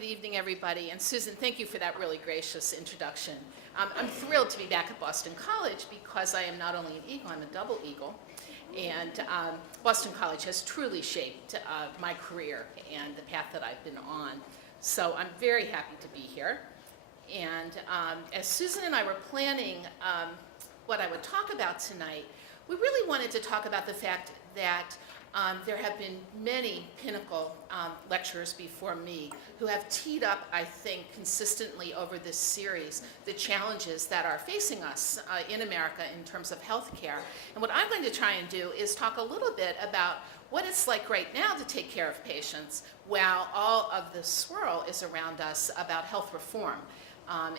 good evening, everybody. And Susan, thank you for that really gracious introduction. I'm thrilled to be back at Boston College because I am not only an Eagle, I'm a double Eagle. And Boston College has truly shaped my career and the path that I've been on. So I'm very happy to be here. And as Susan and I were planning what I would talk about tonight, we really wanted to talk about the fact that there have been many pinnacle lecturers before me who have teed up, I think, consistently over this series, the challenges that are facing us in America in terms of healthcare. And what I'm going to try and do is talk a little bit about what it's like right now to take care of patients while all of the swirl is around us about health reform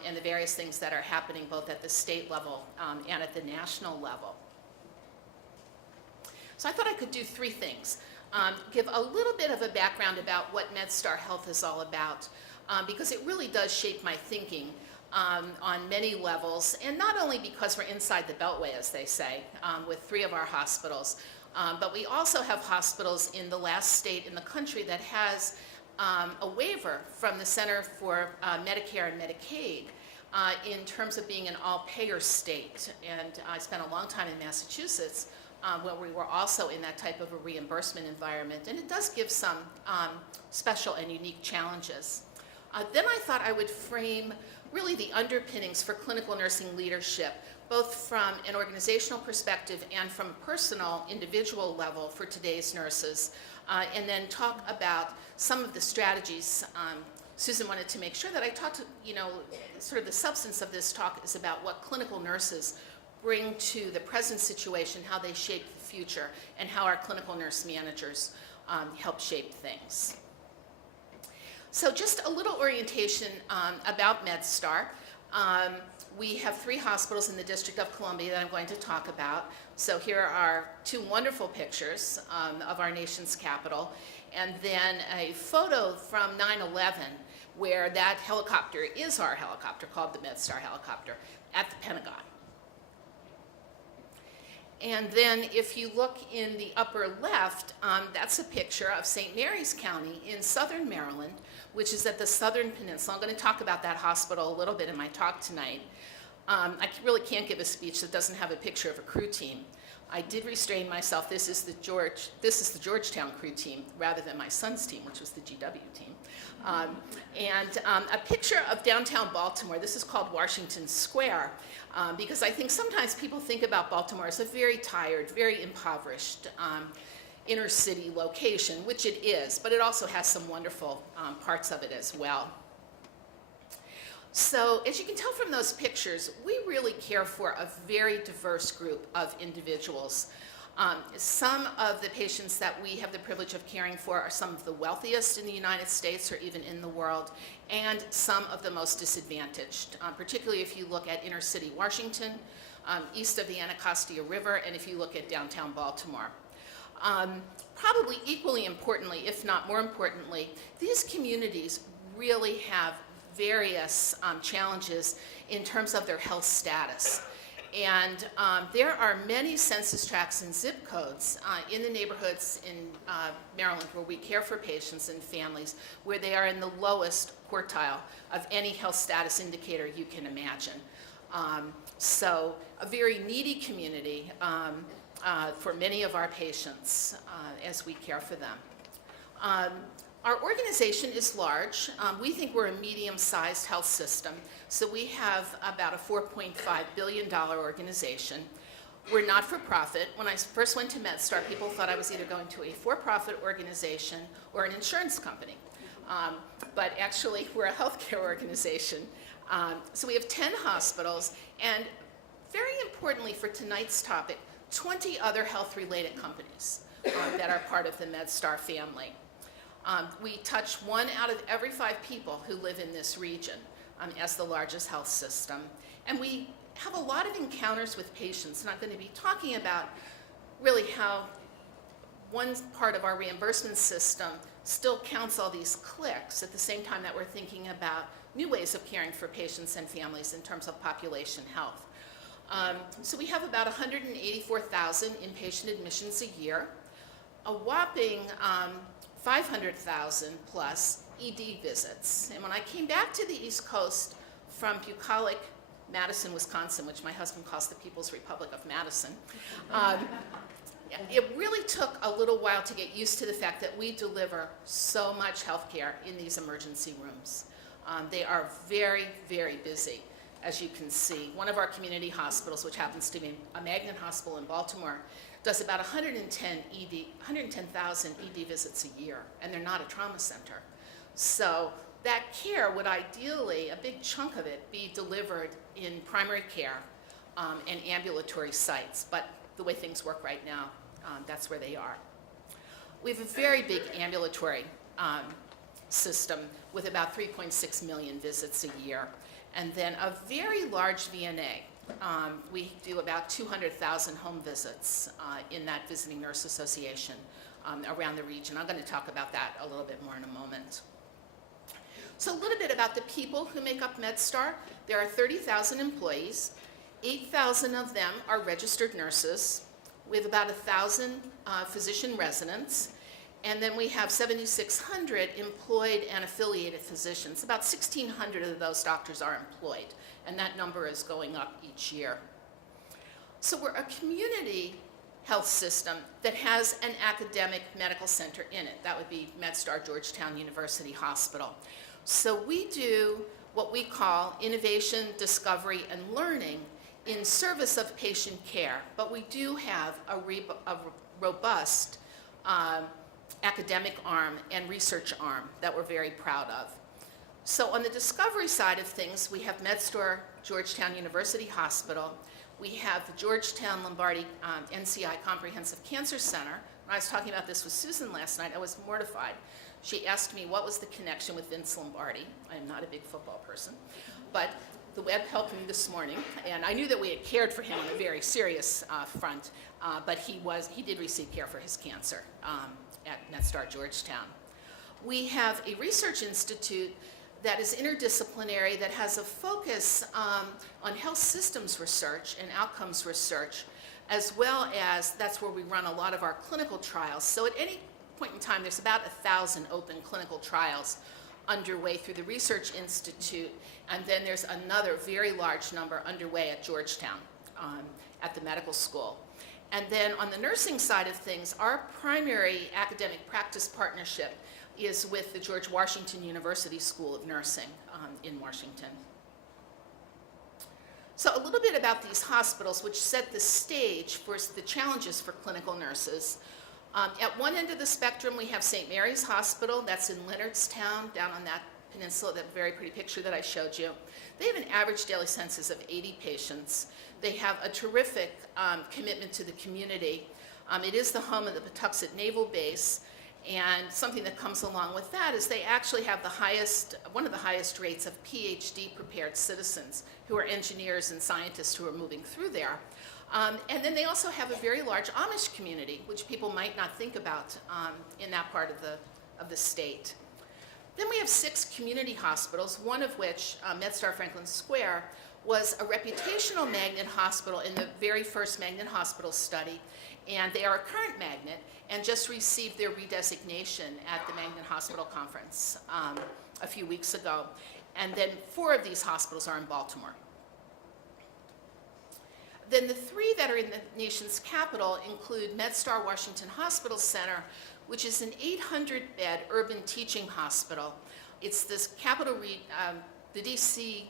and the various things that are happening both at the state level and at the national level. So I thought I could do three things. Give a little bit of a background about what MedStar Health is all about, because it really does shape my thinking on many levels, and not only because we're inside the Beltway, as they say, with 3 of our hospitals, but we also have hospitals in the last state in the country that has a waiver from the Center for Medicare and Medicaid in terms of being an all-payer state. And I spent a long time in Massachusetts, where we were also in that type of a reimbursement environment. And it does give some special and unique challenges. Then I thought I would frame really the underpinnings for clinical nursing leadership, both from an organizational perspective and from a personal, individual level for today's nurses, and then talk about some of the strategies. Susan wanted to make sure that I talked, sort of the substance of this talk is about what clinical nurses bring to the present situation, how they shape the future, and how our clinical nurse managers help shape things. So just a little orientation about MedStar. We have 3 hospitals in the District of Columbia that I'm going to talk about. So here are 2 wonderful pictures of our nation's capital, and then a photo from 9/11 where that helicopter is our helicopter, called the MedStar helicopter, at the Pentagon. And then if you look in the upper left, that's a picture of St. Mary's County in southern Maryland, which is at the southern peninsula. I'm going to talk about that hospital a little bit in my talk tonight. I really can't give a speech that doesn't have a picture of a crew team. I did restrain myself. This is the Georgetown crew team rather than my son's team, which was the GW team. And a picture of downtown Baltimore. This is called Washington Square, because I think sometimes people think about Baltimore as a very tired, very impoverished inner city location, which it is, but it also has some wonderful parts of it as well. So as you can tell from those pictures, we really care for a very diverse group of individuals. Some of the patients that we have the privilege of caring for are some of the wealthiest in the United States or even in the world, and some of the most disadvantaged, particularly if you look at inner city Washington, east of the Anacostia River, and if you look at downtown Baltimore. Probably equally importantly, if not more importantly, these communities really have various challenges in terms of their health status. And there are many census tracts and zip codes in the neighborhoods in Maryland where we care for patients and families where they are in the lowest quartile of any health status indicator you can imagine. So a very needy community for many of our patients as we care for them. Our organization is large. We think we're a medium-sized health system, so we have about a $4.5 billion organization. We're not-for-profit. When I first went to MedStar, people thought I was either going to a for-profit organization or an insurance company. But actually, we're a healthcare organization. So we have 10 hospitals, and very importantly for tonight's topic, 20 other health-related companies that are part of the MedStar family. We touch 1 out of every 5 people who live in this region as the largest health system. And we have a lot of encounters with patients, and I'm going to be talking about really how one part of our reimbursement system still counts all these clicks at the same time that we're thinking about new ways of caring for patients and families in terms of population health. So we have about 184,000 inpatient admissions a year, a whopping 500,000 plus ED visits. And when I came back to the East Coast from bucolic Madison, Wisconsin, which my husband calls the People's Republic of Madison, it really took a little while to get used to the fact that we deliver so much health care in these emergency rooms. They are very, very busy, as you can see. One of our community hospitals, which happens to be a Magnet hospital in Baltimore, does about 110,000 ED visits a year, and they're not a trauma center. So that care would ideally, a big chunk of it, be delivered in primary care and ambulatory sites. But the way things work right now, that's where they are. We have a very big ambulatory system with about 3.6 million visits a year. And then a very large VNA. We do about 200,000 home visits in that Visiting Nurse Association around the region. I'm going to talk about that a little bit more in a moment. So a little bit about the people who make up MedStar. There are 30,000 employees. 8,000 of them are registered nurses. We have about 1,000 physician residents. And then we have 7,600 employed and affiliated physicians. About 1,600 of those doctors are employed, and that number is going up each year. So we're a community health system that has an academic medical center in it. That would be MedStar Georgetown University Hospital. So we do what we call innovation, discovery, and learning in service of patient care, but we do have a robust academic arm and research arm that we're very proud of. So on the discovery side of things, we have MedStar Georgetown University Hospital. We have the Georgetown Lombardi NCI Comprehensive Cancer Center. When I was talking about this with Susan last night, I was mortified. She asked me what was the connection with Vince Lombardi. I am not a big football person, but the web helped me this morning, and I knew that we had cared for him on a very serious front, but he did receive care for his cancer at MedStar Georgetown. We have a research institute that is interdisciplinary, that has a focus on health systems research and outcomes research, as well as that's where we run a lot of our clinical trials. So at any point in time, there's about 1,000 open clinical trials underway through the Research Institute, and then there's another very large number underway at Georgetown at the medical school. And then on the nursing side of things, our primary academic practice partnership is with the George Washington University School of Nursing in Washington. So a little bit about these hospitals, which set the stage for the challenges for clinical nurses. At one end of the spectrum, we have St. Mary's Hospital. That's in Leonardstown, down on that peninsula, that very pretty picture that I showed you. They have an average daily census of 80 patients. They have a terrific commitment to the community. It is the home of the Patuxent Naval Base, and something that comes along with that is they actually have one of the highest rates of PhD prepared citizens who are engineers and scientists who are moving through there. And then they also have a very large Amish community, which people might not think about in that part of the state. Then we have 6 community hospitals, one of which, MedStar Franklin Square, was a reputational magnet hospital in the very first magnet hospital study, and they are a current magnet and just received their redesignation at the Magnet Hospital Conference a few weeks ago. And then 4 of these hospitals are in Baltimore. Then the 3 that are in the nation's capital include MedStar Washington Hospital Center, which is an 800-bed urban teaching hospital. It's this the DC,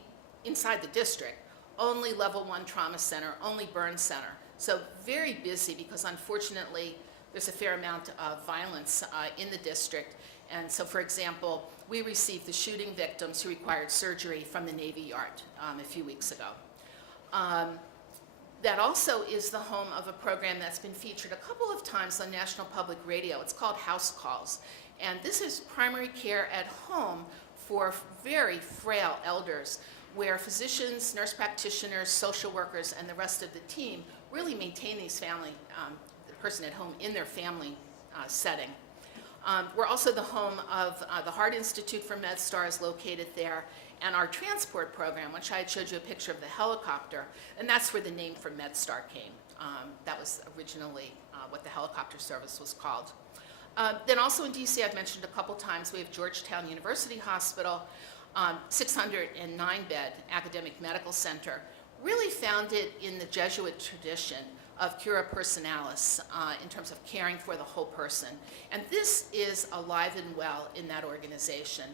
inside the district, only level 1 trauma center, only burn center. So very busy because unfortunately there's a fair amount of violence in the district. And so, for example, we received the shooting victims who required surgery from the Navy Yard a few weeks ago. That also is the home of a program that's been featured a couple of times on National Public Radio. It's called House Calls. And this is primary care at home for very frail elders, where physicians, nurse practitioners, social workers, and the rest of the team really maintain the person at home in their family setting. We're also the home of the Heart Institute for MedStar is located there, and our transport program, which I had showed you a picture of the helicopter, and that's where the name for MedStar came. That was originally what the helicopter service was called. Then also in DC, I've mentioned a couple times, we have Georgetown University Hospital, 609-bed academic medical center, really founded in the Jesuit tradition of cura personalis in terms of caring for the whole person. And this is alive and well in that organization.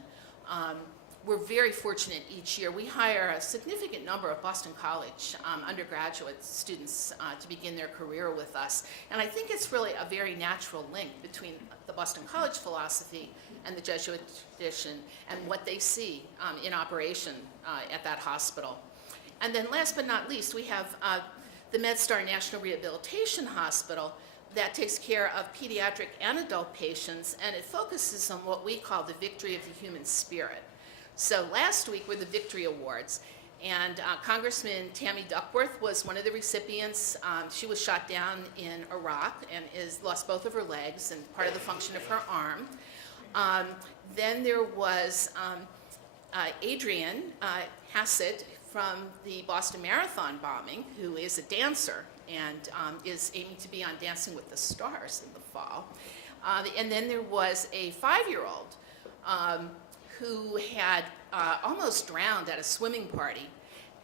We're very fortunate each year. We hire a significant number of Boston College undergraduate students to begin their career with us. And I think it's really a very natural link between the Boston College philosophy and the Jesuit tradition and what they see in operation at that hospital. And then last but not least, we have the MedStar National Rehabilitation Hospital that takes care of pediatric and adult patients, and it focuses on what we call the victory of the human spirit. So last week were the Victory Awards, and Congressman Tammy Duckworth was one of the recipients. She was shot down in Iraq and lost both of her legs and part of the function of her arm. Then there was Adrian Hassett from the Boston Marathon bombing, who is a dancer and is aiming to be on Dancing with the Stars in the fall. And then there was a 5-year-old who had almost drowned at a swimming party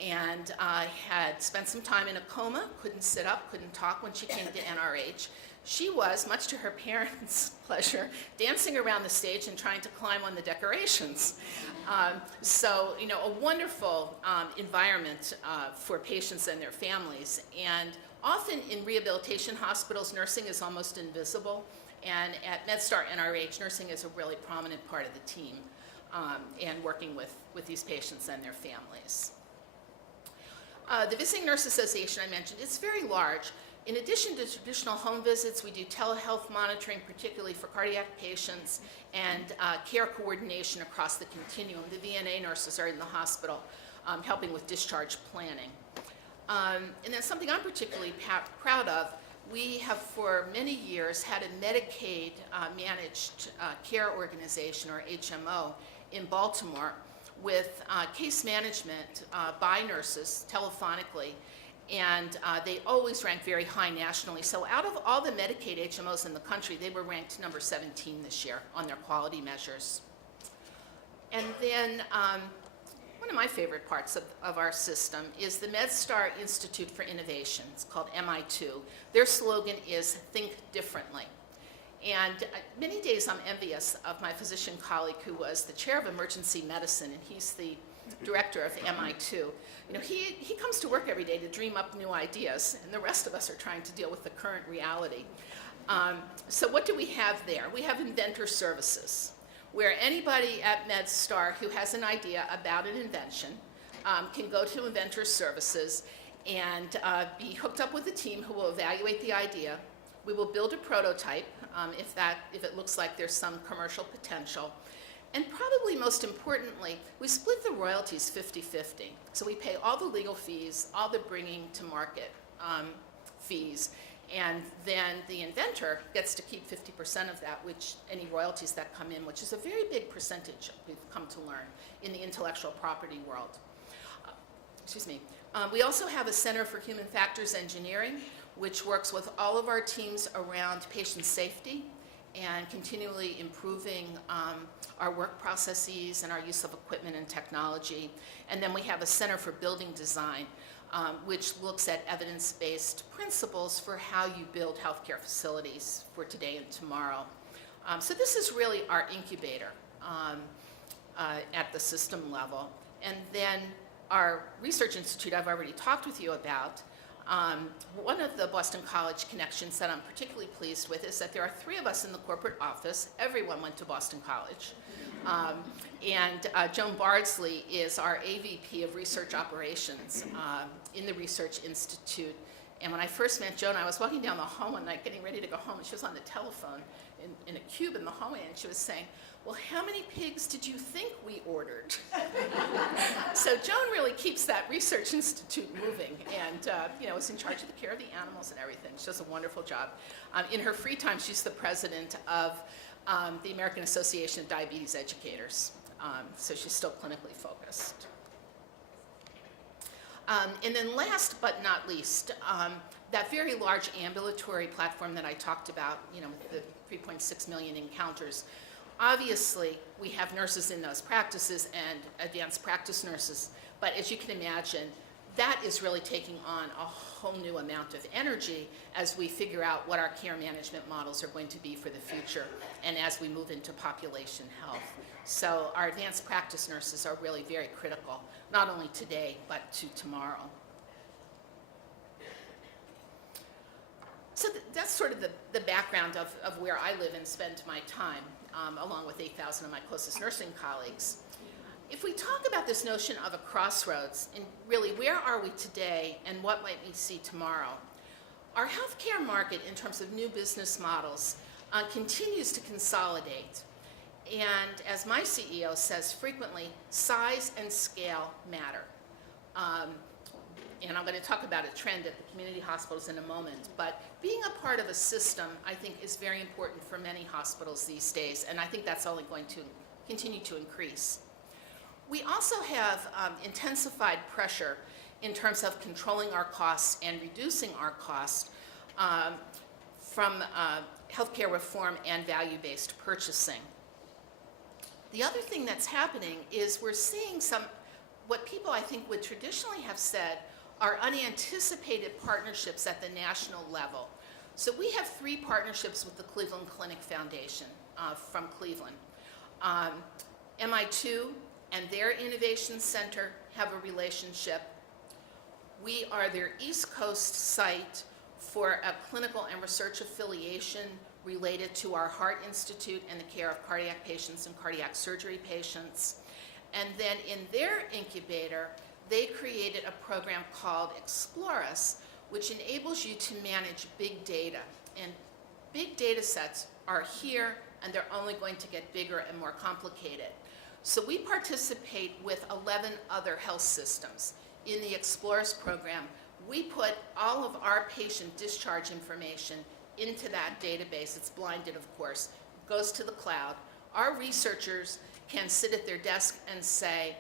and had spent some time in a coma, couldn't sit up, couldn't talk when she came to NRH. She was, much to her parents' pleasure, dancing around the stage and trying to climb on the decorations. So, you know, a wonderful environment for patients and their families. And often in rehabilitation hospitals, nursing is almost invisible. And at MedStar NRH, nursing is a really prominent part of the team and working with these patients and their families. The Visiting Nurse Association I mentioned, it's very large. In addition to traditional home visits, we do telehealth monitoring, particularly for cardiac patients, and care coordination across the continuum. The VNA nurses are in the hospital helping with discharge planning. And then something I'm particularly proud of, we have for many years had a Medicaid managed care organization, or HMO, in Baltimore with case management by nurses telephonically, and they always rank very high nationally. So out of all the Medicaid HMOs in the country, they were ranked number 17 this year on their quality measures. And then one of my favorite parts of our system is the MedStar Institute for Innovation. It's called MI2. Their slogan is Think Differently. And many days I'm envious of my physician colleague who was the chair of emergency medicine, and he's the director of MI2. You know, he comes to work every day to dream up new ideas, and the rest of us are trying to deal with the current reality. So what do we have there? We have inventor services, where anybody at MedStar who has an idea about an invention can go to inventor services and be hooked up with a team who will evaluate the idea. We will build a prototype if it looks like there's some commercial potential. And probably most importantly, we split the royalties 50-50. So we pay all the legal fees, all the bringing to market fees, and then the inventor gets to keep 50% of that, which any royalties that come in, which is a very big percentage we've come to learn in the intellectual property world. We also have a Center for Human Factors Engineering, which works with all of our teams around patient safety and continually improving our work processes and our use of equipment and technology. And then we have a Center for Building Design, which looks at evidence-based principles for how you build healthcare facilities for today and tomorrow. So this is really our incubator at the system level. And then our research institute I've already talked with you about. One of the Boston College connections that I'm particularly pleased with is that there are 3 of us in the corporate office. Everyone went to Boston College. And Joan Bardsley is our AVP of Research Operations in the Research Institute. And when I first met Joan, I was walking down the hall one night getting ready to go home, and she was on the telephone in a cube in the hallway, and she was saying, well, how many pigs did you think we ordered? So Joan really keeps that research institute moving and you know, is in charge of the care of the animals and everything. She does a wonderful job. In her free time, she's the president of the American Association of Diabetes Educators. So she's still clinically focused. And then last but not least, that very large ambulatory platform that I talked about, with the 3.6 million encounters, obviously we have nurses in those practices and advanced practice nurses, but as you can imagine, that is really taking on a whole new amount of energy as we figure out what our care management models are going to be for the future and as we move into population health. So our advanced practice nurses are really very critical, not only today, but to tomorrow. So that's sort of the background of where I live and spend my time, along with 8,000 of my closest nursing colleagues. If we talk about this notion of a crossroads, and really where are we today and what might we see tomorrow, our healthcare market in terms of new business models continues to consolidate. And as my CEO says frequently, size and scale matter. And I'm going to talk about a trend at the community hospitals in a moment, but being a part of a system, I think, is very important for many hospitals these days, and I think that's only going to continue to increase. We also have intensified pressure in terms of controlling our costs and reducing our costs from healthcare reform and value-based purchasing. The other thing that's happening is we're seeing what people I think would traditionally have said are unanticipated partnerships at the national level. So we have 3 partnerships with the Cleveland Clinic Foundation from Cleveland. MI2 and their Innovation Center have a relationship. We are their East Coast site for a clinical and research affiliation related to our Heart Institute and the care of cardiac patients and cardiac surgery patients. And then in their incubator, they created a program called Explore Us, which enables you to manage big data. And big data sets are here, and they're only going to get bigger and more complicated. So we participate with 11 other health systems. In the Explore Us program, we put all of our patient discharge information into that database. It's blinded, of course, goes to the cloud. Our researchers can sit at their desk and say,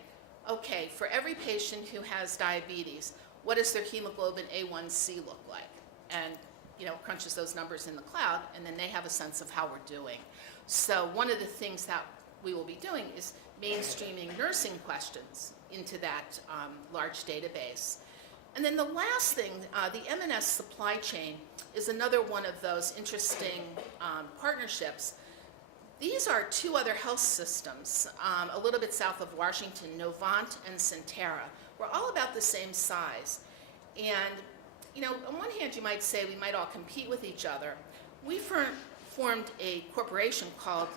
okay, for every patient who has diabetes, what does their hemoglobin A1C look like? And crunches those numbers in the cloud, and then they have a sense of how we're doing. So one of the things that we will be doing is mainstreaming nursing questions into that large database. And then the last thing, the M&S supply chain is another one of those interesting partnerships. These are 2 other health systems, a little bit south of Washington, Novant and Centera. We're all about the same size. And, on one hand, you might say we might all compete with each other. We formed a corporation called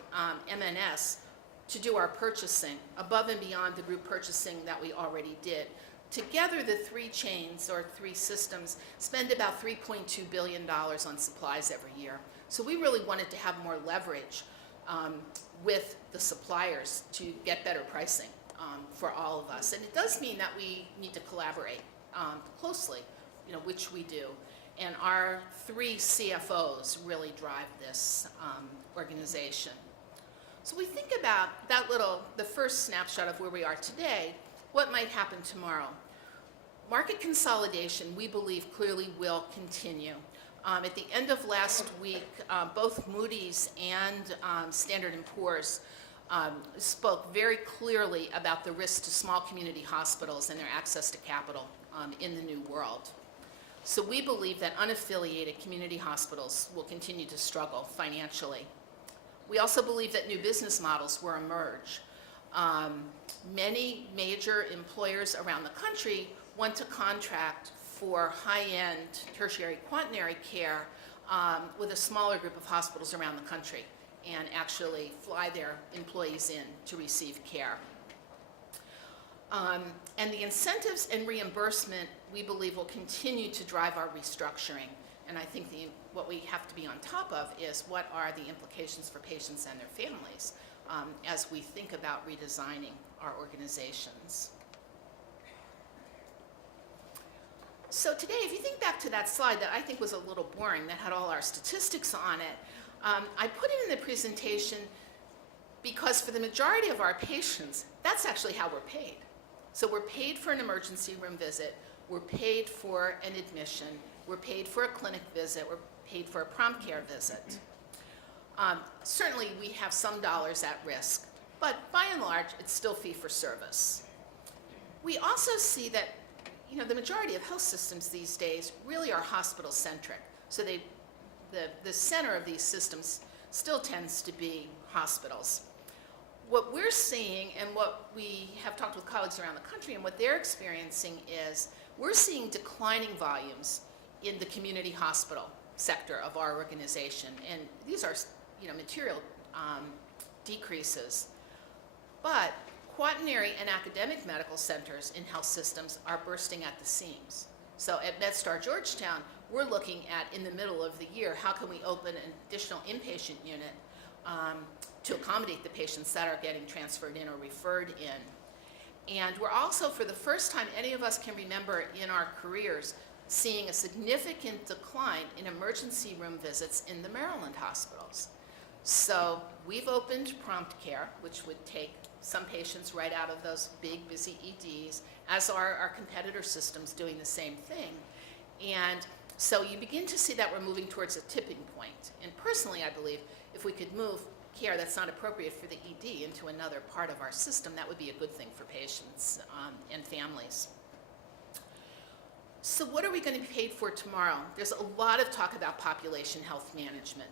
M&S to do our purchasing above and beyond the group purchasing that we already did. Together, the 3 chains or 3 systems spend about $3.2 billion on supplies every year. So we really wanted to have more leverage with the suppliers to get better pricing for all of us. And it does mean that we need to collaborate closely, which we do. And our 3 CFOs really drive this organization. So we think about the first snapshot of where we are today. What might happen tomorrow? Market consolidation, we believe, clearly will continue. At the end of last week, both Moody's and Standard & Poor's spoke very clearly about the risk to small community hospitals and their access to capital in the new world. So we believe that unaffiliated community hospitals will continue to struggle financially. We also believe that new business models will emerge. Many major employers around the country want to contract for high-end tertiary quaternary care with a smaller group of hospitals around the country and actually fly their employees in to receive care. And the incentives and reimbursement, we believe, will continue to drive our restructuring. And I think what we have to be on top of is what are the implications for patients and their families as we think about redesigning our organizations. So today, if you think back to that slide that I think was a little boring, that had all our statistics on it, I put it in the presentation because for the majority of our patients, that's actually how we're paid. So we're paid for an emergency room visit. we're paid for an admission, we're paid for a clinic visit, we're paid for a prompt care visit. Certainly we have some dollars at risk, but by and large, it's still fee for service. We also see that the majority of health systems these days really are hospital-centric. So the center of these systems still tends to be hospitals. What we're seeing, and what we have talked with colleagues around the country, and what they're experiencing is we're seeing declining volumes in the community hospital sector of our organization. And these are material decreases. But quaternary and academic medical centers in health systems are bursting at the seams. So at MedStar Georgetown, we're looking at, in the middle of the year, how can we open an additional inpatient unit to accommodate the patients that are getting transferred in or referred in. And we're also, for the first time any of us can remember in our careers, seeing a significant decline in emergency room visits in the Maryland hospitals. So we've opened prompt care, which would take some patients right out of those big, busy EDs, as are our competitor systems doing the same thing. And so you begin to see that we're moving towards a tipping point. And personally, I believe if we could move care that's not appropriate for the ED into another part of our system, that would be a good thing for patients and families. So what are we going to be paid for tomorrow? There's a lot of talk about population health management.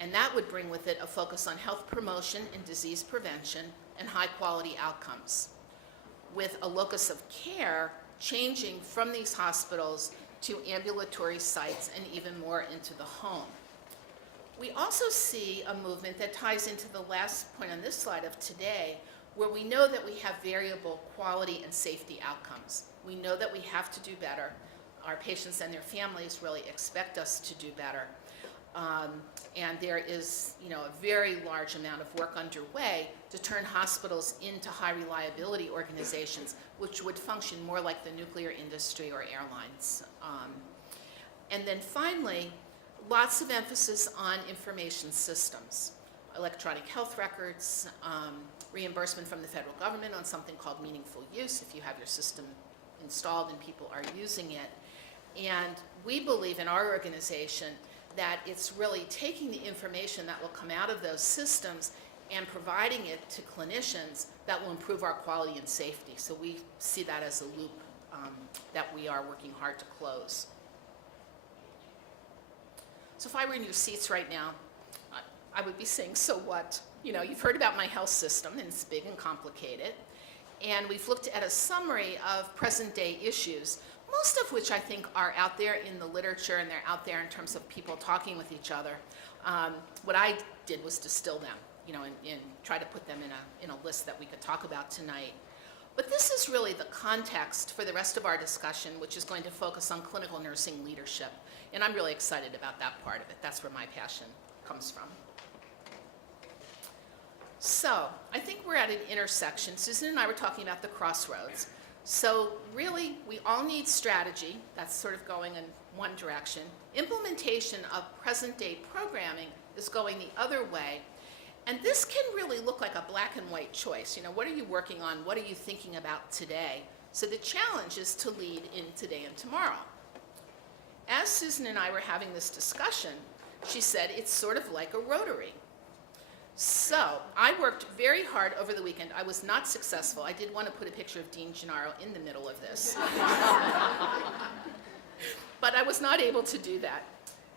And that would bring with it a focus on health promotion and disease prevention and high quality outcomes, with a locus of care changing from these hospitals to ambulatory sites and even more into the home. We also see a movement that ties into the last point on this slide of today, where we know that we have variable quality and safety outcomes. We know that we have to do better. Our patients and their families really expect us to do better. And there is, a very large amount of work underway to turn hospitals into high reliability organizations, which would function more like the nuclear industry or airlines. And then finally, lots of emphasis on information systems, electronic health records, reimbursement from the federal government on something called meaningful use if you have your system installed and people are using it. And we believe in our organization that it's really taking the information that will come out of those systems and providing it to clinicians that will improve our quality and safety. So we see that as a loop that we are working hard to close. So if I were in your seats right now, I would be saying, so what? You've heard about my health system, and it's big and complicated. And we've looked at a summary of present day issues, most of which I think are out there in the literature, and they're out there in terms of people talking with each other. What I did was distill them, and try to put them in a list that we could talk about tonight. But this is really the context for the rest of our discussion, which is going to focus on clinical nursing leadership. And I'm really excited about that part of it. That's where my passion comes from. So I think we're at an intersection. Susan and I were talking about the crossroads. So really, we all need strategy. That's sort of going in one direction. Implementation of present-day programming is going the other way. And this can really look like a black and white choice. What are you working on? What are you thinking about today? So the challenge is to lead in today and tomorrow. As Susan and I were having this discussion, she said it's sort of like a rotary. So I worked very hard over the weekend. I was not successful. I did want to put a picture of Dean Gennaro in the middle of this. But I was not able to do that.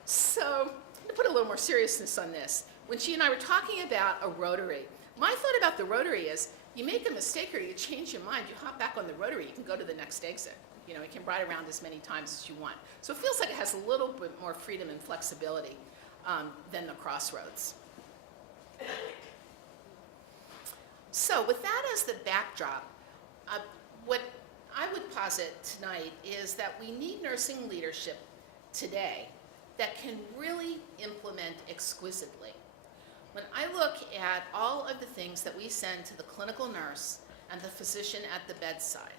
So to put a little more seriousness on this, when she and I were talking about a rotary, my thought about the rotary is you make a mistake or you change your mind, you hop back on the rotary, you can go to the next exit. You can ride around as many times as you want. So it feels like it has a little bit more freedom and flexibility than the Crossroads. So with that as the backdrop, what I would posit tonight is that we need nursing leadership today that can really implement exquisitely. When I look at all of the things that we send to the clinical nurse and the physician at the bedside,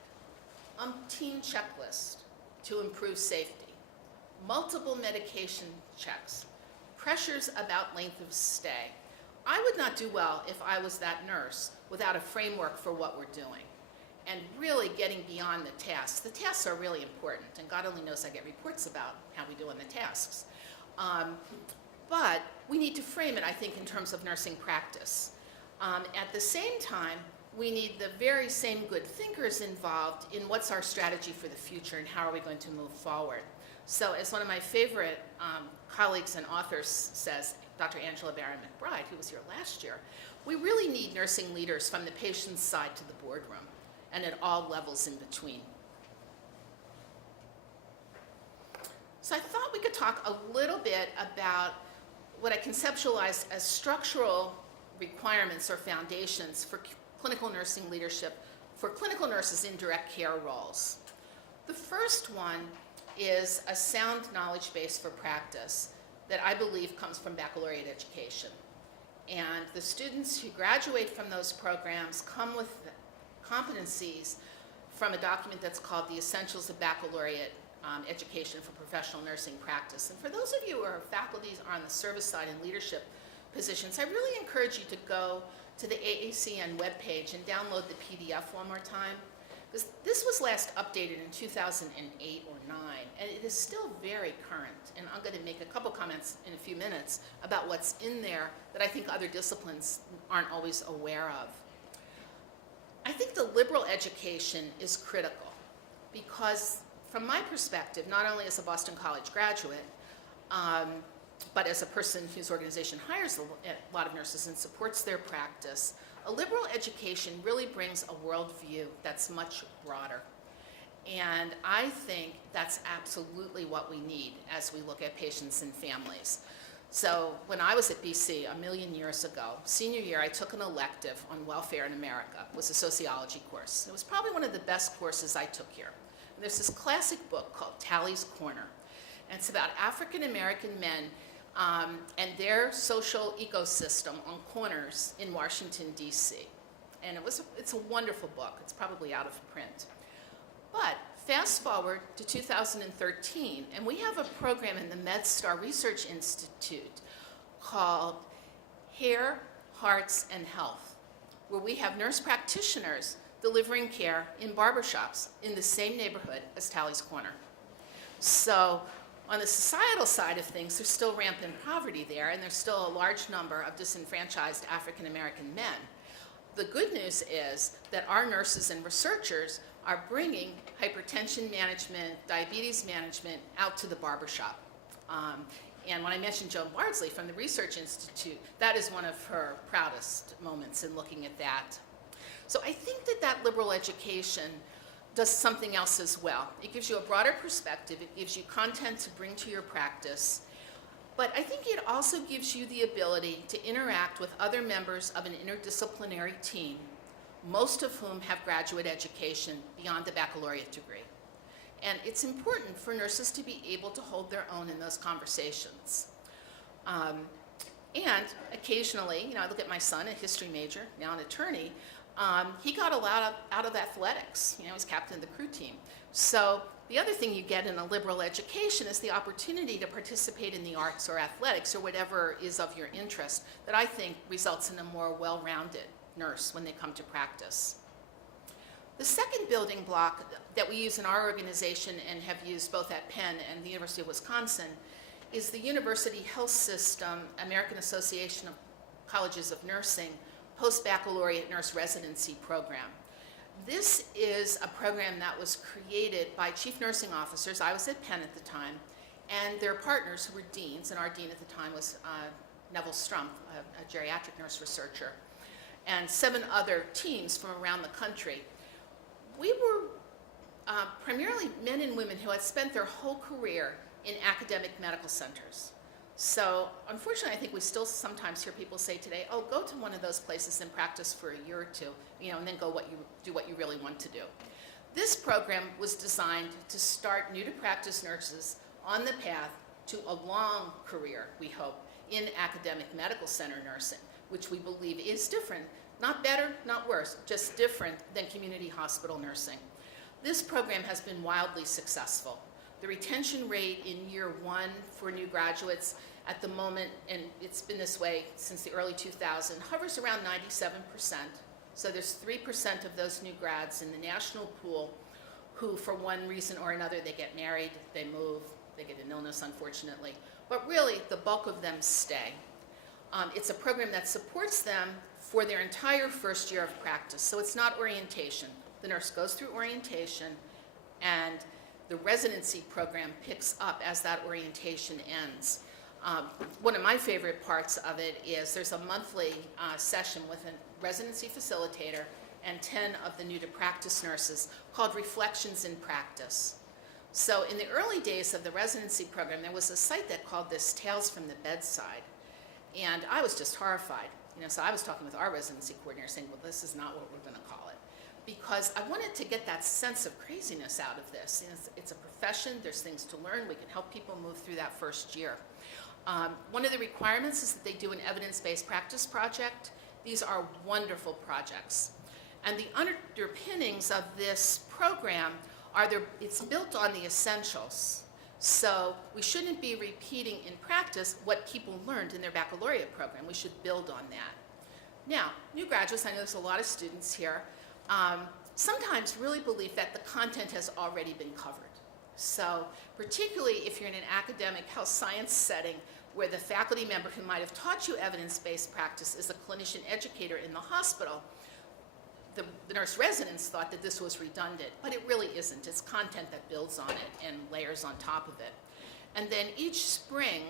umpteen checklist to improve safety, multiple medication checks, pressures about length of stay, I would not do well if I was that nurse without a framework for what we're doing. and really getting beyond the tasks. The tasks are really important, and God only knows I get reports about how we do on the tasks. But we need to frame it, I think, in terms of nursing practice. At the same time, we need the very same good thinkers involved in what's our strategy for the future and how are we going to move forward. So as one of my favorite colleagues and authors says, Dr. Angela Barron McBride, who was here last year, we really need nursing leaders from the patient's side to the boardroom and at all levels in between. So I thought we could talk a little bit about what I conceptualized as structural requirements or foundations for clinical nursing leadership for clinical nurses in direct care roles. The first one is a sound knowledge base for practice that I believe comes from baccalaureate education. And the students who graduate from those programs come with competencies from a document that's called the Essentials of Baccalaureate Education for Professional Nursing Practice. And for those of you who are faculty or on the service side in leadership positions, I really encourage you to go to the AACN webpage and download the PDF one more time. Because this was last updated in 2008 or 9, and it is still very current. And I'm going to make a couple comments in a few minutes about what's in there that I think other disciplines aren't always aware of. I think the liberal education is critical because, from my perspective, not only as a Boston College graduate, but as a person whose organization hires a lot of nurses and supports their practice, a liberal education really brings a worldview that's much broader. And I think that's absolutely what we need as we look at patients and families. So when I was at BC a million years ago, senior year, I took an elective on welfare in America. It was a sociology course. It was probably one of the best courses I took here. And there's this classic book called Tally's Corner. And it's about African American men and their social ecosystem on corners in Washington, D.C. And it's a wonderful book. It's probably out of print. But fast forward to 2013, and we have a program in the MedStar Research Institute called Hair, Hearts, and Health, where we have nurse practitioners delivering care in barbershops in the same neighborhood as Tally's Corner. So on the societal side of things, there's still rampant poverty there, and there's still a large number of disenfranchised African American men. The good news is that our nurses and researchers are bringing hypertension management, diabetes management out to the barbershop. And when I mentioned Joan Bardsley from the Research Institute, that is one of her proudest moments in looking at that. So I think that liberal education does something else as well. It gives you a broader perspective. It gives you content to bring to your practice. But I think it also gives you the ability to interact with other members of an interdisciplinary team, most of whom have graduate education beyond the baccalaureate degree. And it's important for nurses to be able to hold their own in those conversations. And occasionally, I look at my son, a history major, now an attorney, he got a lot out of athletics. He's captain of the crew team. So the other thing you get in a liberal education is the opportunity to participate in the arts or athletics or whatever is of your interest that I think results in a more well-rounded nurse when they come to practice. The second building block that we use in our organization and have used both at Penn and the University of Wisconsin is the University Health System American Association of Colleges of Nursing Post-Baccalaureate Nurse Residency Program. This is a program that was created by chief nursing officers. I was at Penn at the time, and their partners who were deans, and our dean at the time was Neville Strumpf, a geriatric nurse researcher, and 7 other teams from around the country. We were primarily men and women who had spent their whole career in academic medical centers. So unfortunately, I think we still sometimes hear people say today, oh, go to one of those places and practice for a year or two, and then do what you really want to do. This program was designed to start new to practice nurses on the path to a long career, we hope, in academic medical center nursing, which we believe is different, not better, not worse, just different than community hospital nursing. This program has been wildly successful. The retention rate in year 1 for new graduates at the moment, and it's been this way since the early 2000s, hovers around 97%. So there's 3% of those new grads in the national pool who, for one reason or another, they get married, they move, they get an illness, unfortunately. But really, the bulk of them stay. It's a program that supports them for their entire first year of practice. So it's not orientation. The nurse goes through orientation, and the residency program picks up as that orientation ends. One of my favorite parts of it is there's a monthly session with a residency facilitator and 10 of the new to practice nurses called Reflections in Practice. So in the early days of the residency program, there was a site that called this Tales from the Bedside. And I was just horrified. So I was talking with our residency coordinator saying, well, this is not what we're going to call it. Because I wanted to get that sense of craziness out of this. It's a profession, there's things to learn, we can help people move through that first year. One of the requirements is that they do an evidence-based practice project. These are wonderful projects. And the underpinnings of this program are it's built on the essentials. So we shouldn't be repeating in practice what people learned in their baccalaureate program. We should build on that. Now, new graduates, I know there's a lot of students here, sometimes really believe that the content has already been covered. So particularly if you're in an academic health science setting where the faculty member who might have taught you evidence-based practice is a clinician educator in the hospital, the nurse residents thought that this was redundant, but it really isn't. It's content that builds on it and layers on top of it. And then each spring,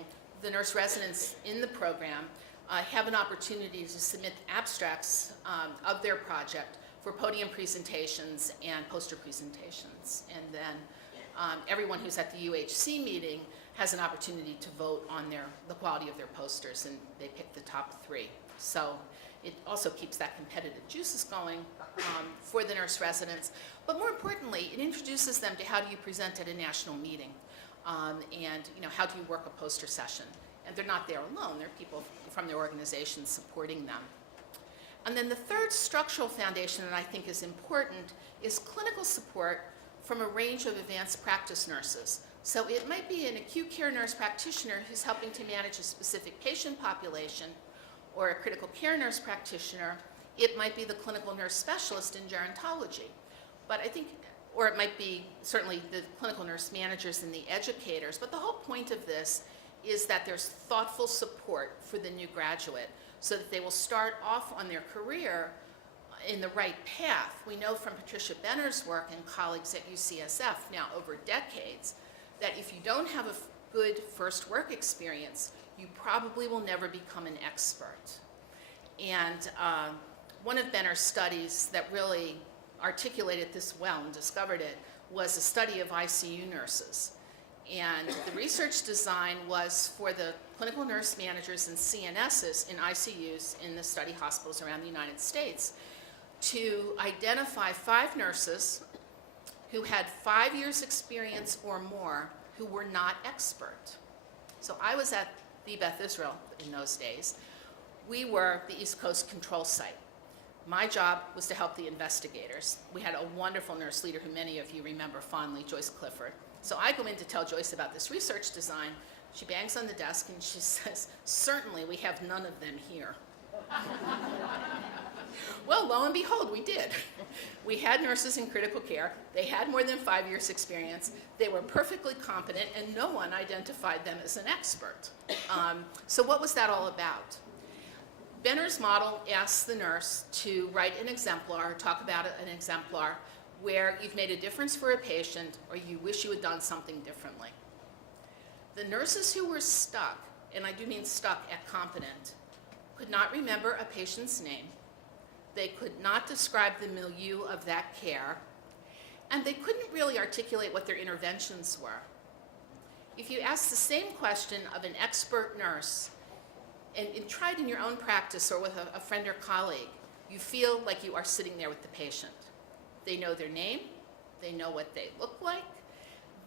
the nurse residents in the program have an opportunity to submit abstracts of their project for podium presentations and poster presentations. And then everyone who's at the UHC meeting has an opportunity to vote on the quality of their posters, and they pick the top 3. So it also keeps that competitive juices going for the nurse residents. But more importantly, it introduces them to how do you present at a national meeting, and how do you work a poster session. And they're not there alone. There are people from their organizations supporting them. And then the third structural foundation that I think is important is clinical support from a range of advanced practice nurses. So it might be an acute care nurse practitioner who's helping to manage a specific patient population, or a critical care nurse practitioner. It might be the clinical nurse specialist in gerontology. But I think, or it might be certainly the clinical nurse managers and the educators. But the whole point of this is that there's thoughtful support for the new graduate so that they will start off on their career in the right path. We know from Patricia Benner's work and colleagues at UCSF now over decades that if you don't have a good first work experience, you probably will never become an expert. And one of Benner's studies that really articulated this well and discovered it was a study of ICU nurses. And the research design was for the clinical nurse managers and CNSs in ICUs in the study hospitals around the United States to identify 5 nurses who had 5 years experience or more who were not expert. So I was at the Beth Israel in those days. We were the East Coast control site. My job was to help the investigators. We had a wonderful nurse leader who many of you remember fondly, Joyce Clifford. So I go in to tell Joyce about this research design. She bangs on the desk and she says, certainly we have none of them here. Well, lo and behold, we did. We had nurses in critical care. They had more than 5 years experience. They were perfectly competent, and no one identified them as an expert. So what was that all about? Benner's model asks the nurse to write an exemplar, talk about an exemplar, where you've made a difference for a patient or you wish you had done something differently. The nurses who were stuck, and I do mean stuck at competent, could not remember a patient's name. They could not describe the milieu of that care, and they couldn't really articulate what their interventions were. If you ask the same question of an expert nurse, and try it in your own practice or with a friend or colleague, you feel like you are sitting there with the patient. They know their name, they know what they look like,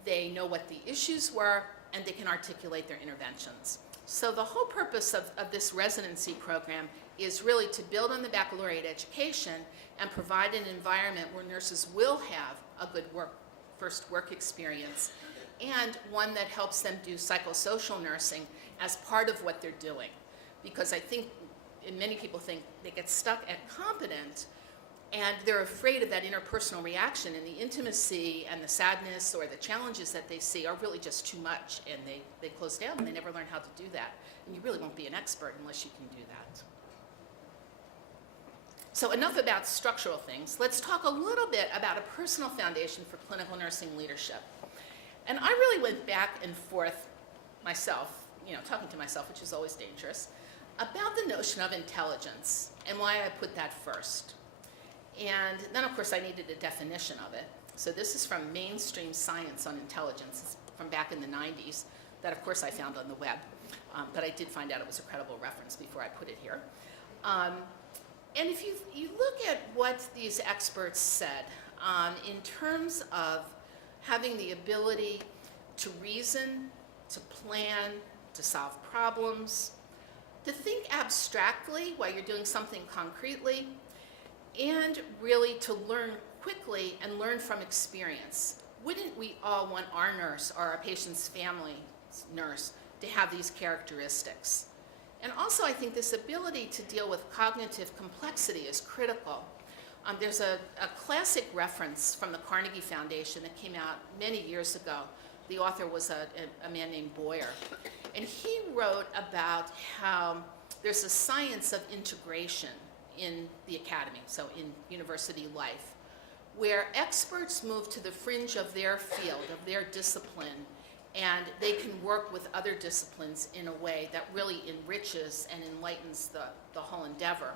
they know what the issues were, and they can articulate their interventions. So the whole purpose of this residency program is really to build on the baccalaureate education and provide an environment where nurses will have a good first work experience, and one that helps them do psychosocial nursing as part of what they're doing. Because I think, and many people think, they get stuck at competent, And they're afraid of that interpersonal reaction, and the intimacy and the sadness or the challenges that they see are really just too much, and they close down and they never learn how to do that. And you really won't be an expert unless you can do that. So enough about structural things. Let's talk a little bit about a personal foundation for clinical nursing leadership. And I really went back and forth myself, talking to myself, which is always dangerous, about the notion of intelligence and why I put that first. And then, of course, I needed a definition of it. So this is from Mainstream Science on Intelligence. It's from back in the 90s, that, of course, I found on the web. But I did find out it was a credible reference before I put it here. And if you look at what these experts said in terms of having the ability to reason, to plan, to solve problems, to think abstractly while you're doing something concretely, and really to learn quickly and learn from experience. Wouldn't we all want our nurse or our patient's family nurse to have these characteristics? And also, I think this ability to deal with cognitive complexity is critical. There's a classic reference from the Carnegie Foundation that came out many years ago. The author was a man named Boyer. And he wrote about how there's a science of integration in the academy, so in university life, where experts move to the fringe of their field, of their discipline, and they can work with other disciplines in a way that really enriches and enlightens the whole endeavor.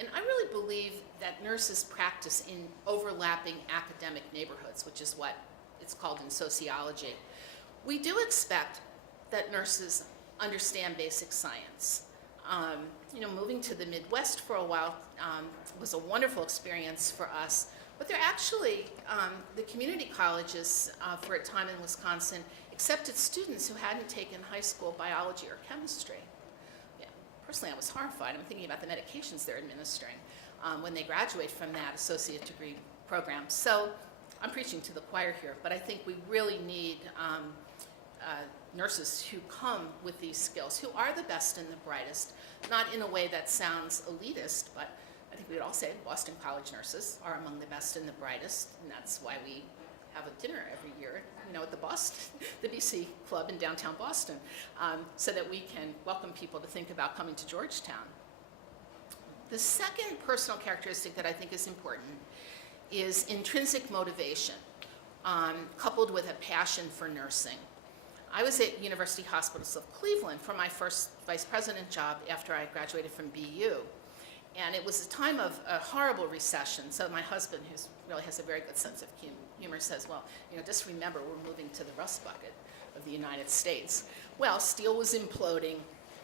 And I really believe that nurses practice in overlapping academic neighborhoods, which is what it's called in sociology. We do expect that nurses understand basic science. Moving to the Midwest for a while was a wonderful experience for us. But they're actually, the community colleges for a time in Wisconsin accepted students who hadn't taken high school biology or chemistry. Yeah, personally, I was horrified. I'm thinking about the medications they're administering when they graduate from that associate degree program. So I'm preaching to the choir here, but I think we really need nurses who come with these skills, who are the best and the brightest, not in a way that sounds elitist, but I think we would all say Boston College nurses are among the best and the brightest, and that's why we have a dinner every year, at the BC Club in downtown Boston, so that we can welcome people to think about coming to Georgetown. The second personal characteristic that I think is important is intrinsic motivation, coupled with a passion for nursing. I was at University Hospitals of Cleveland for my first vice president job after I graduated from BU. And it was a time of a horrible recession. So my husband, who really has a very good sense of humor, says, well, just remember, we're moving to the rust bucket of the United States. Well, steel was imploding,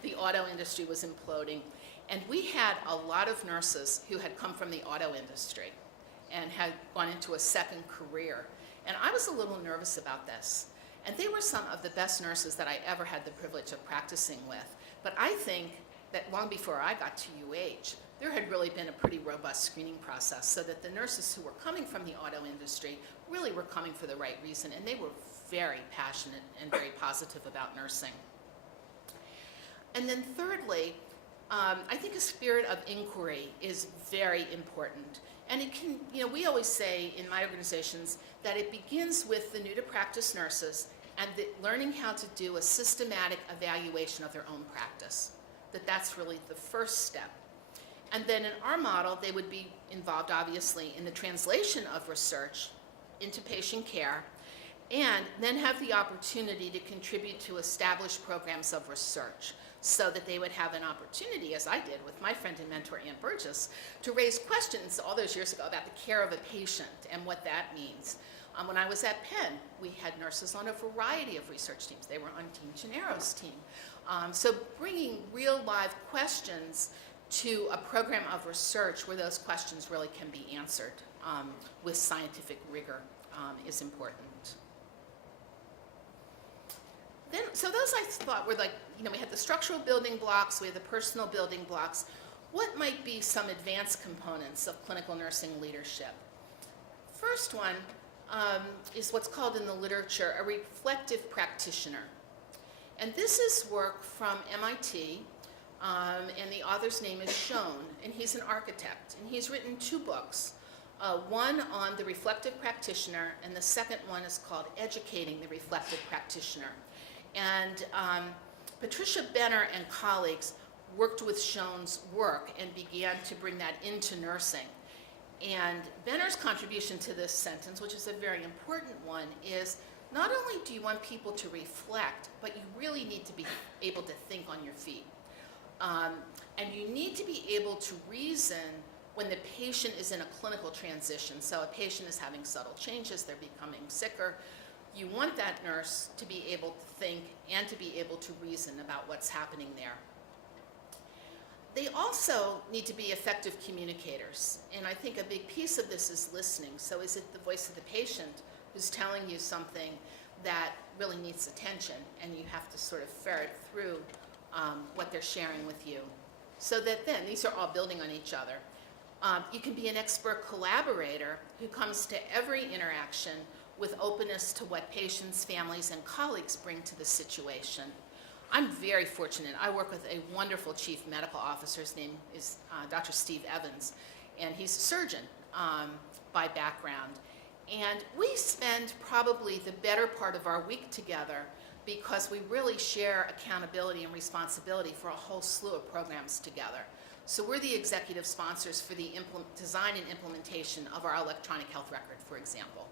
the auto industry was imploding, and we had a lot of nurses who had come from the auto industry and had gone into a second career. And I was a little nervous about this. And they were some of the best nurses that I ever had the privilege of practicing with. But I think that long before I got to UH, there had really been a pretty robust screening process so that the nurses who were coming from the auto industry really were coming for the right reason, and they were very passionate and very positive about nursing. And then thirdly, I think a spirit of inquiry is very important. And it can, we always say in my organizations that it begins with the new to practice nurses and learning how to do a systematic evaluation of their own practice. That's really the first step. And then in our model, they would be involved, obviously, in the translation of research into patient care, and then have the opportunity to contribute to established programs of research so that they would have an opportunity, as I did with my friend and mentor, Ann Burgess, to raise questions all those years ago about the care of a patient and what that means. When I was at Penn, we had nurses on a variety of research teams. They were on Team Gennaro's team. So bringing real live questions to a program of research where those questions really can be answered with scientific rigor is important. So those I thought were we had the structural building blocks, we had the personal building blocks. What might be some advanced components of clinical nursing leadership? First one is what's called in the literature a reflective practitioner. And this is work from MIT, and the author's name is Schoen, and he's an architect. And he's written 2 books. one on the reflective practitioner, and the second one is called Educating the Reflective Practitioner. And Patricia Benner and colleagues worked with Schoen's work and began to bring that into nursing. And Benner's contribution to this sentence, which is a very important one, is not only do you want people to reflect, but you really need to be able to think on your feet. And you need to be able to reason when the patient is in a clinical transition. So a patient is having subtle changes, they're becoming sicker. You want that nurse to be able to think and to be able to reason about what's happening there. They also need to be effective communicators. And I think a big piece of this is listening. So is it the voice of the patient who's telling you something that really needs attention, and you have to sort of ferret through what they're sharing with you? So that then, these are all building on each other. You can be an expert collaborator who comes to every interaction with openness to what patients, families, and colleagues bring to the situation. I'm very fortunate. I work with a wonderful chief medical officer. His name is Dr. Steve Evans, and he's a surgeon by background. And we spend probably the better part of our week together because we really share accountability and responsibility for a whole slew of programs together. So we're the executive sponsors for the design and implementation of our electronic health record, for example.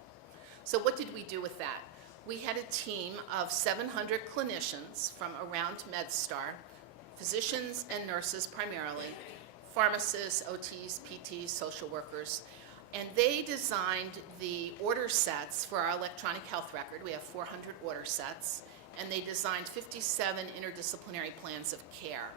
So what did we do with that? We had a team of 700 clinicians from around MedStar, physicians and nurses primarily, pharmacists, OTs, PTs, social workers, and they designed the order sets for our electronic health record. We have 400 order sets, and they designed 57 interdisciplinary plans of care.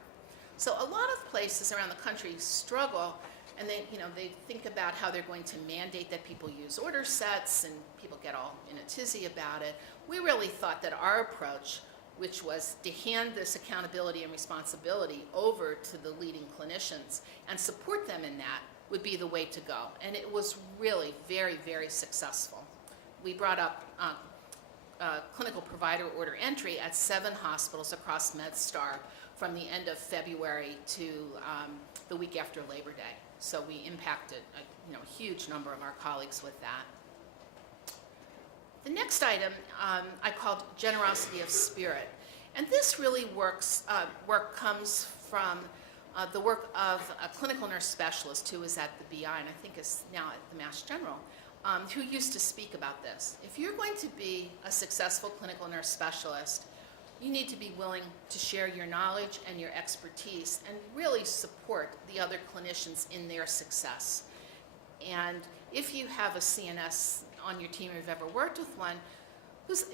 So a lot of places around the country struggle, and they think about how they're going to mandate that people use order sets, and people get all in a tizzy about it. We really thought that our approach, which was to hand this accountability and responsibility over to the leading clinicians and support them in that, would be the way to go. And it was really very, very successful. We brought up clinical provider order entry at 7 hospitals across MedStar from the end of February to the week after Labor Day. So we impacted a huge number of our colleagues with that. The next item I called generosity of spirit. And this really work comes from the work of a clinical nurse specialist who is at the BI and I think is now at the Mass General, who used to speak about this. If you're going to be a successful clinical nurse specialist, you need to be willing to share your knowledge and your expertise and really support the other clinicians in their success. And if you have a CNS on your team or you've ever worked with one,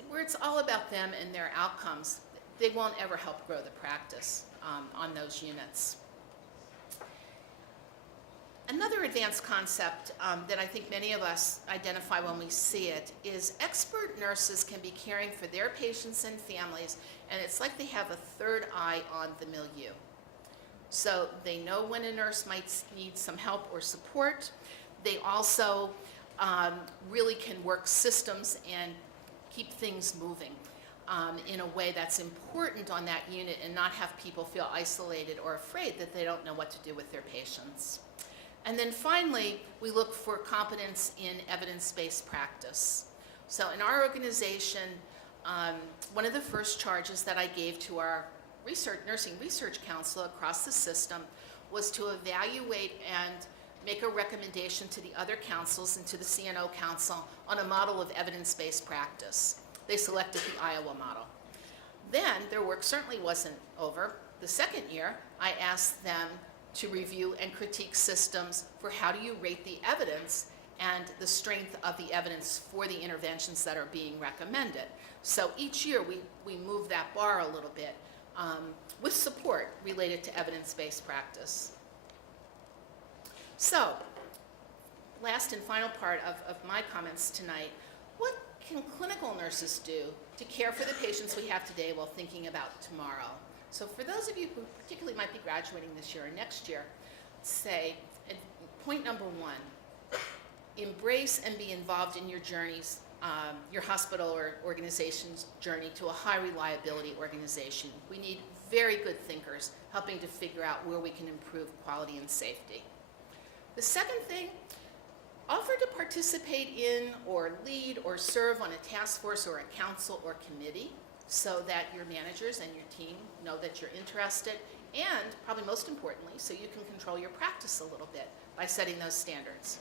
where it's all about them and their outcomes, they won't ever help grow the practice on those units. Another advanced concept that I think many of us identify when we see it is expert nurses can be caring for their patients and families, and it's like they have a third eye on the milieu. So they know when a nurse might need some help or support. They also really can work systems and keep things moving in a way that's important on that unit and not have people feel isolated or afraid that they don't know what to do with their patients. And then finally, we look for competence in evidence-based practice. So in our organization, one of the first charges that I gave to our nursing research council across the system was to evaluate and make a recommendation to the other councils and to the CNO Council on a model of evidence-based practice. They selected the Iowa model. Then their work certainly wasn't over. The second year, I asked them to review and critique systems for how do you rate the evidence and the strength of the evidence for the interventions that are being recommended. So each year we move that bar a little bit with support related to evidence-based practice. So, last and final part of my comments tonight, what can clinical nurses do to care for the patients we have today while thinking about tomorrow? So for those of you who particularly might be graduating this year or next year, say, point number 1, embrace and be involved in your journeys, your hospital or organization's journey to a high reliability organization. We need very good thinkers helping to figure out where we can improve quality and safety. The second thing, offer to participate in or lead or serve on a task force or a council or committee so that your managers and your team know that you're interested, and probably most importantly, so you can control your practice a little bit by setting those standards.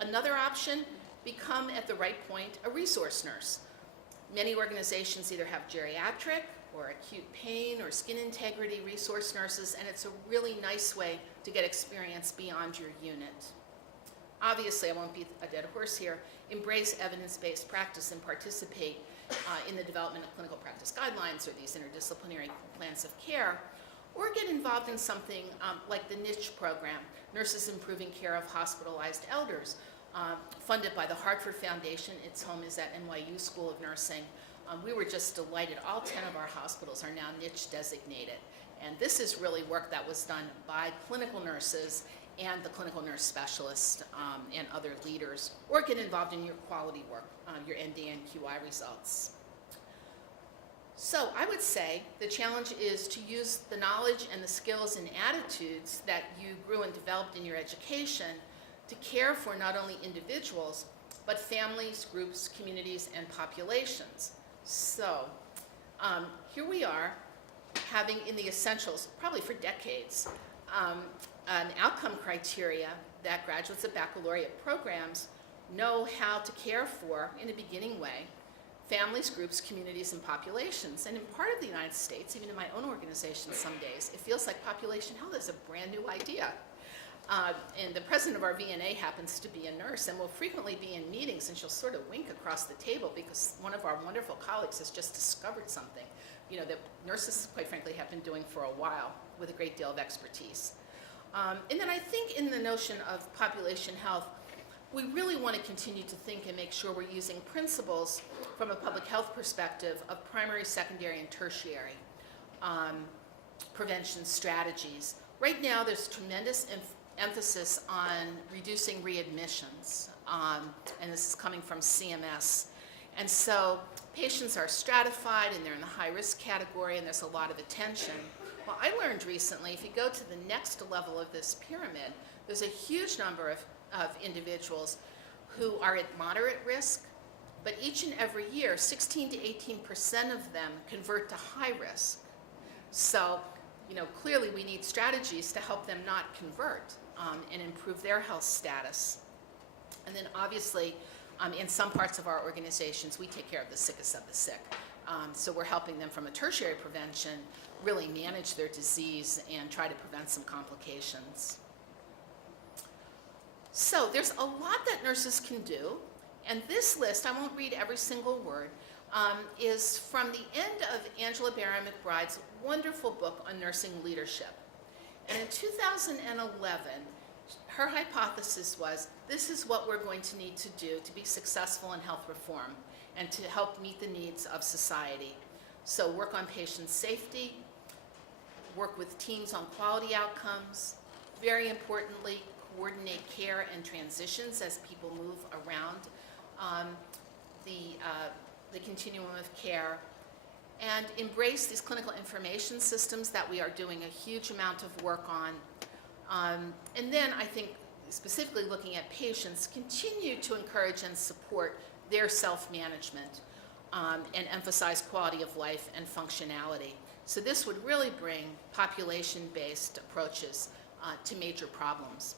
Another option, become at the right point a resource nurse. Many organizations either have geriatric or acute pain or skin integrity resource nurses, and it's a really nice way to get experience beyond your unit. Obviously, I won't beat a dead horse here. Embrace evidence-based practice and participate in the development of clinical practice guidelines or these interdisciplinary plans of care, or get involved in something like the niche program, Nurses Improving Care of Hospitalized Elders, funded by the Hartford Foundation. Its home is at NYU School of Nursing. We were just delighted. All 10 of our hospitals are now niche designated. And this is really work that was done by clinical nurses and the clinical nurse specialist and other leaders, or get involved in your quality work, your ND and QI results. So I would say the challenge is to use the knowledge and the skills and attitudes that you grew and developed in your education to care for not only individuals, but families, groups, communities, and populations. So here we are, having in the essentials, probably for decades, an outcome criteria that graduates of baccalaureate programs know how to care for, in a beginning way, families, groups, communities, and populations. And in part of the United States, even in my own organization some days, it feels like population health is a brand new idea. And the president of our VNA happens to be a nurse and will frequently be in meetings, and she'll sort of wink across the table because one of our wonderful colleagues has just discovered something, you know, that nurses, quite frankly, have been doing for a while with a great deal of expertise. And then I think in the notion of population health, we really want to continue to think and make sure we're using principles from a public health perspective of primary, secondary, and tertiary prevention strategies. Right now, there's tremendous emphasis on reducing readmissions, and this is coming from CMS. And so patients are stratified and they're in the high-risk category, and there's a lot of attention. Well, I learned recently, if you go to the next level of this pyramid, there's a huge number of individuals who are at moderate risk, but each and every year, 16 to 18% of them convert to high risk. So, you know, clearly we need strategies to help them not convert and improve their health status. And then obviously, in some parts of our organizations, we take care of the sickest of the sick. So we're helping them from a tertiary prevention really manage their disease and try to prevent some complications. So there's a lot that nurses can do, and this list, I won't read every single word, is from the end of Angela Barron McBride's wonderful book on nursing leadership. And in 2011, her hypothesis was, this is what we're going to need to do to be successful in health reform and to help meet the needs of society. So work on patient safety, work with teams on quality outcomes, very importantly, coordinate care and transitions as people move around the continuum of care, and embrace these clinical information systems that we are doing a huge amount of work on. And then I think specifically looking at patients, continue to encourage and support their self-management and emphasize quality of life and functionality. So this would really bring population-based approaches to major problems.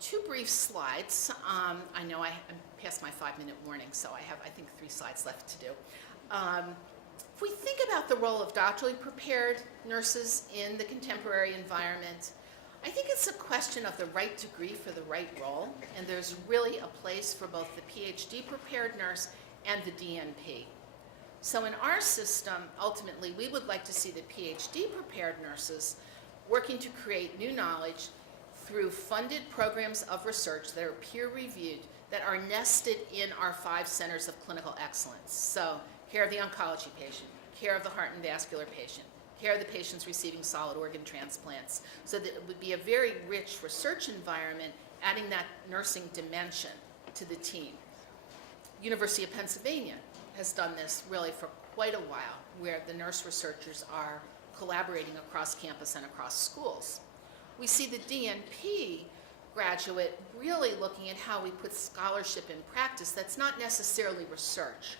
Two brief slides. I know I'm past my 5-minute warning, so I have, I think, 3 slides left to do. If we think about the role of doctorally prepared nurses in the contemporary environment, I think it's a question of the right degree for the right role, and there's really a place for both the PhD prepared nurse and the DNP. So in our system, ultimately, we would like to see the PhD prepared nurses working to create new knowledge through funded programs of research that are peer-reviewed, that are nested in our 5 centers of clinical excellence. So care of the oncology patient, care of the heart and vascular patient, care of the patients receiving solid organ transplants. So that it would be a very rich research environment, adding that nursing dimension to the team. University of Pennsylvania has done this really for quite a while, where the nurse researchers are collaborating across campus and across schools. We see the DNP graduate, really looking at how we put scholarship in practice that's not necessarily research,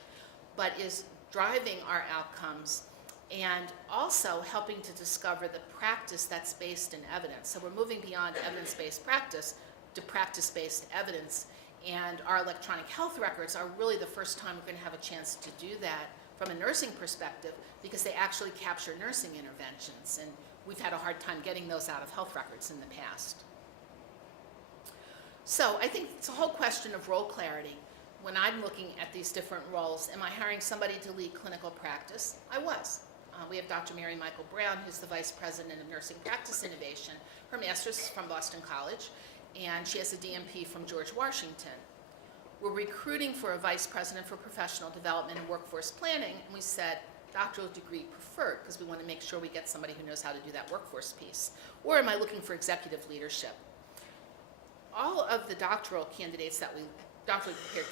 but is driving our outcomes and also helping to discover the practice that's based in evidence. So we're moving beyond evidence-based practice to practice-based evidence, and our electronic health records are really the first time we're going to have a chance to do that from a nursing perspective, because they actually capture nursing interventions, and we've had a hard time getting those out of health records in the past. So I think it's a whole question of role clarity. When I'm looking at these different roles, am I hiring somebody to lead clinical practice? I was. We have Dr. Mary Michael Brown, who's the Vice President of Nursing Practice Innovation. Her master's is from Boston College, and she has a DMP from George Washington. We're recruiting for a Vice President for Professional Development and Workforce Planning, and we said doctoral degree preferred, because we want to make sure we get somebody who knows how to do that workforce piece. Or am I looking for executive leadership? All of the doctorally prepared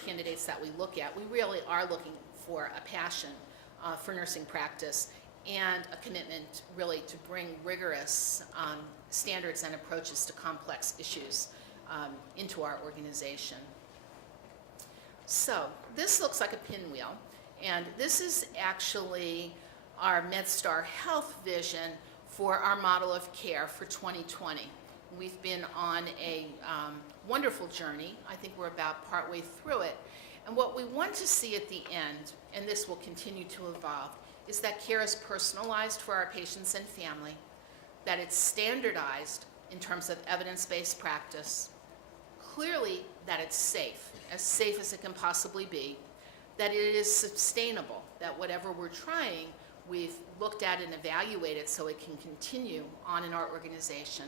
candidates that we look at, we really are looking for a passion for nursing practice and a commitment really to bring rigorous standards and approaches to complex issues into our organization. So this looks like a pinwheel, and this is actually our MedStar Health vision for our model of care for 2020. We've been on a wonderful journey. I think we're about partway through it. And what we want to see at the end, and this will continue to evolve, is that care is personalized for our patients and family, that it's standardized in terms of evidence-based practice, clearly that it's safe as it can possibly be, that it is sustainable, that whatever we're trying, we've looked at and evaluated so it can continue on in our organization,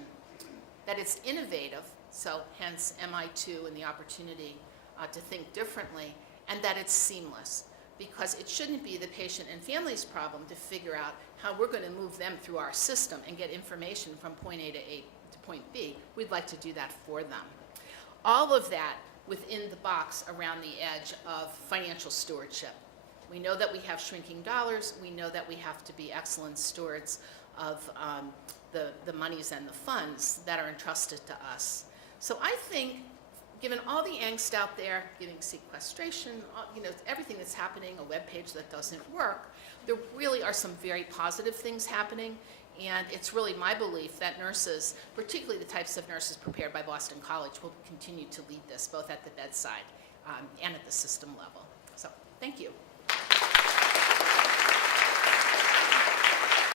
that it's innovative, so hence MI2 and the opportunity to think differently, and that it's seamless, because it shouldn't be the patient and family's problem to figure out how we're going to move them through our system and get information from point A to point B. We'd like to do that for them. All of that within the box around the edge of financial stewardship. We know that we have shrinking dollars. We know that we have to be excellent stewards of the monies and the funds that are entrusted to us. So I think, given all the angst out there, given sequestration, everything that's happening, a web page that doesn't work, there really are some very positive things happening, and it's really my belief that nurses, particularly the types of nurses prepared by Boston College, will continue to lead this, both at the bedside and at the system level. So, thank you.